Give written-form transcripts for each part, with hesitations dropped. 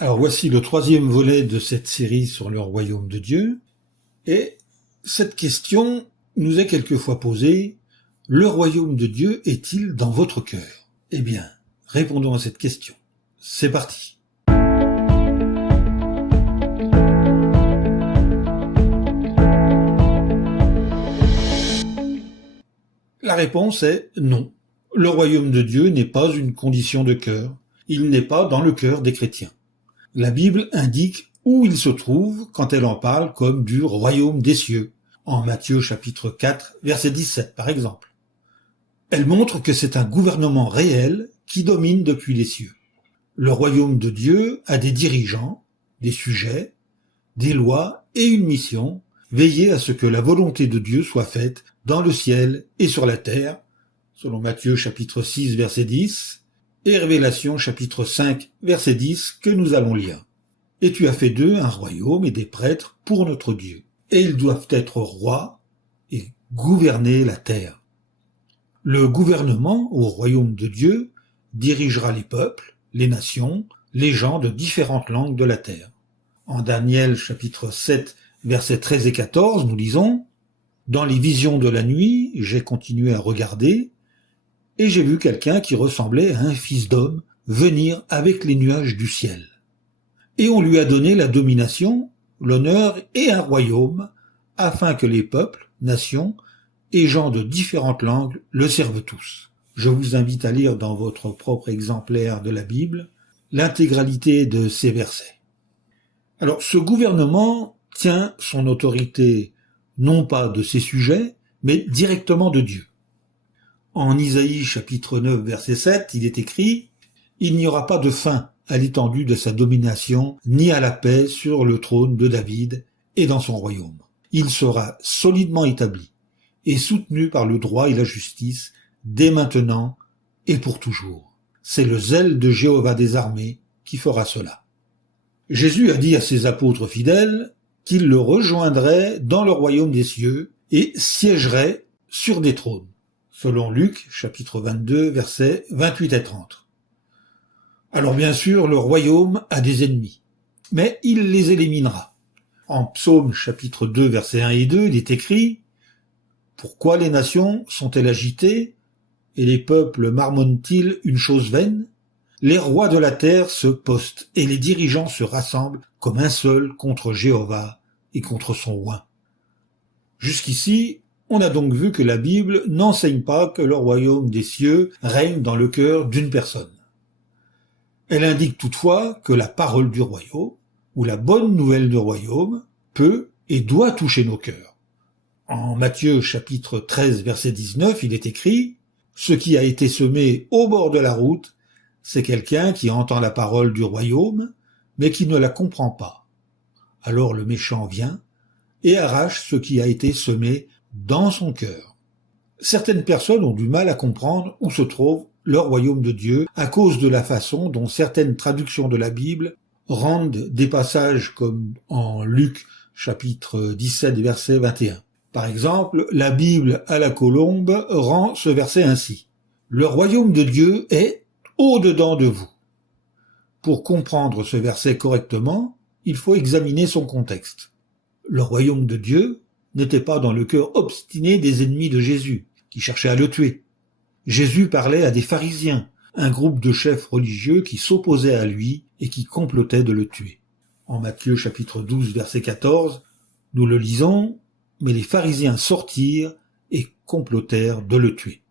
Alors voici le troisième volet de cette série sur le royaume de Dieu. Et cette question nous est quelquefois posée: le royaume de Dieu est-il dans votre cœur? Eh bien, répondons à cette question. C'est parti. La réponse est non. Le royaume de Dieu n'est pas une condition de cœur. Il n'est pas dans le cœur des chrétiens. La Bible indique où il se trouve quand elle en parle comme du royaume des cieux, en Matthieu chapitre 4, verset 17 par exemple. Elle montre que c'est un gouvernement réel qui domine depuis les cieux. Le royaume de Dieu a des dirigeants, des sujets, des lois et une mission: veiller à ce que la volonté de Dieu soit faite dans le ciel et sur la terre, selon Matthieu chapitre 6, verset 10, et Révélation chapitre 5, verset 10, que nous allons lire. Et tu as fait d'eux un royaume et des prêtres pour notre Dieu, et ils doivent être rois et gouverner la terre. Le gouvernement au royaume de Dieu dirigera les peuples, les nations, les gens de différentes langues de la terre. En Daniel chapitre 7, versets 13 et 14, nous lisons: dans les visions de la nuit, j'ai continué à regarder, et j'ai vu quelqu'un qui ressemblait à un fils d'homme venir avec les nuages du ciel. Et on lui a donné la domination, l'honneur et un royaume, afin que les peuples, nations et gens de différentes langues le servent tous. Je vous invite à lire dans votre propre exemplaire de la Bible l'intégralité de ces versets. Alors, ce gouvernement tient son autorité non pas de ses sujets, mais directement de Dieu. En Isaïe chapitre 9, verset 7, il est écrit: « Il n'y aura pas de fin à l'étendue de sa domination, ni à la paix sur le trône de David et dans son royaume. Il sera solidement établi et soutenu par le droit et la justice, dès maintenant et pour toujours. C'est le zèle de Jéhovah des armées qui fera cela. » Jésus a dit à ses apôtres fidèles qu'il le rejoindrait dans le royaume des cieux et siégerait sur des trônes, selon Luc chapitre 22, versets 28 et 30. Alors bien sûr, le royaume a des ennemis, mais il les éliminera. En Psaume chapitre 2, versets 1 et 2, il est écrit: « Pourquoi les nations sont-elles agitées, et les peuples marmonnent-ils une chose vaine ? Les rois de la terre se postent, et les dirigeants se rassemblent comme un seul contre Jéhovah et contre son oint. » Jusqu'ici, on a donc vu que la Bible n'enseigne pas que le royaume des cieux règne dans le cœur d'une personne. Elle indique toutefois que la parole du royaume, ou la bonne nouvelle du royaume, peut et doit toucher nos cœurs. En Matthieu chapitre 13, verset 19, il est écrit: « Ce qui a été semé au bord de la route, c'est quelqu'un qui entend la parole du royaume, mais qui ne la comprend pas. Alors le méchant vient et arrache ce qui a été semé dans son cœur. » Certaines personnes ont du mal à comprendre où se trouve le royaume de Dieu à cause de la façon dont certaines traductions de la Bible rendent des passages comme en Luc chapitre 17 verset 21. Par exemple, la Bible à la colombe rend ce verset ainsi: « Le royaume de Dieu est au-dedans de vous. » Pour comprendre ce verset correctement, il faut examiner son contexte. Le royaume de Dieu n'était pas dans le cœur obstiné des ennemis de Jésus, qui cherchaient à le tuer. Jésus parlait à des pharisiens, un groupe de chefs religieux qui s'opposaient à lui et qui complotaient de le tuer. En Matthieu chapitre 12, verset 14, nous le lisons: « Mais les pharisiens sortirent et complotèrent de le tuer. »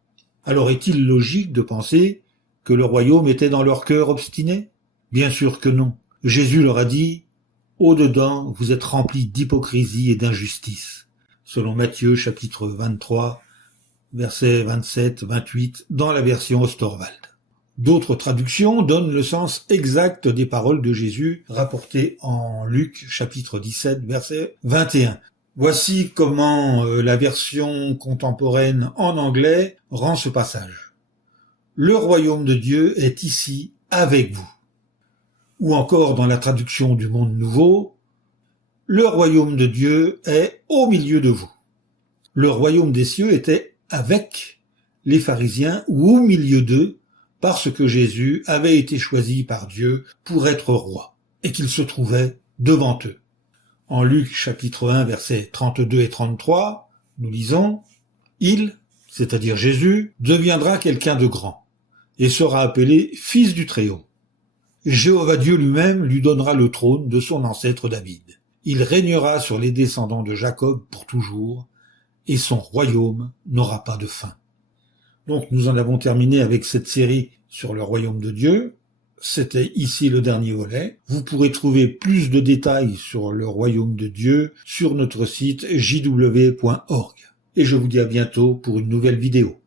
Alors est-il logique de penser que le royaume était dans leur cœur obstiné? Bien sûr que non. Jésus leur a dit: « Au-dedans, vous êtes remplis d'hypocrisie et d'injustice. » Selon Matthieu chapitre 23, versets 27-28, dans la version Ostorwald. D'autres traductions donnent le sens exact des paroles de Jésus rapportées en Luc chapitre 17, verset 21. Voici comment la version contemporaine en anglais rend ce passage. « Le royaume de Dieu est ici avec vous. » Ou encore dans la traduction du Monde Nouveau, « Le royaume de Dieu est au milieu de vous. » Le royaume des cieux était avec les pharisiens ou au milieu d'eux, parce que Jésus avait été choisi par Dieu pour être roi. et qu'il se trouvait devant eux. En Luc chapitre 1 versets 32 et 33, nous lisons « Il, c'est-à-dire Jésus, deviendra quelqu'un de grand, et sera appelé Fils du Très-Haut. Jéhovah Dieu lui-même lui donnera le trône de son ancêtre David. Il régnera sur les descendants de Jacob pour toujours, et son royaume n'aura pas de fin. » Donc nous en avons terminé avec cette série sur le royaume de Dieu. C'était ici le dernier volet. Vous pourrez trouver plus de détails sur le royaume de Dieu sur notre site jw.org. Et je vous dis à bientôt pour une nouvelle vidéo.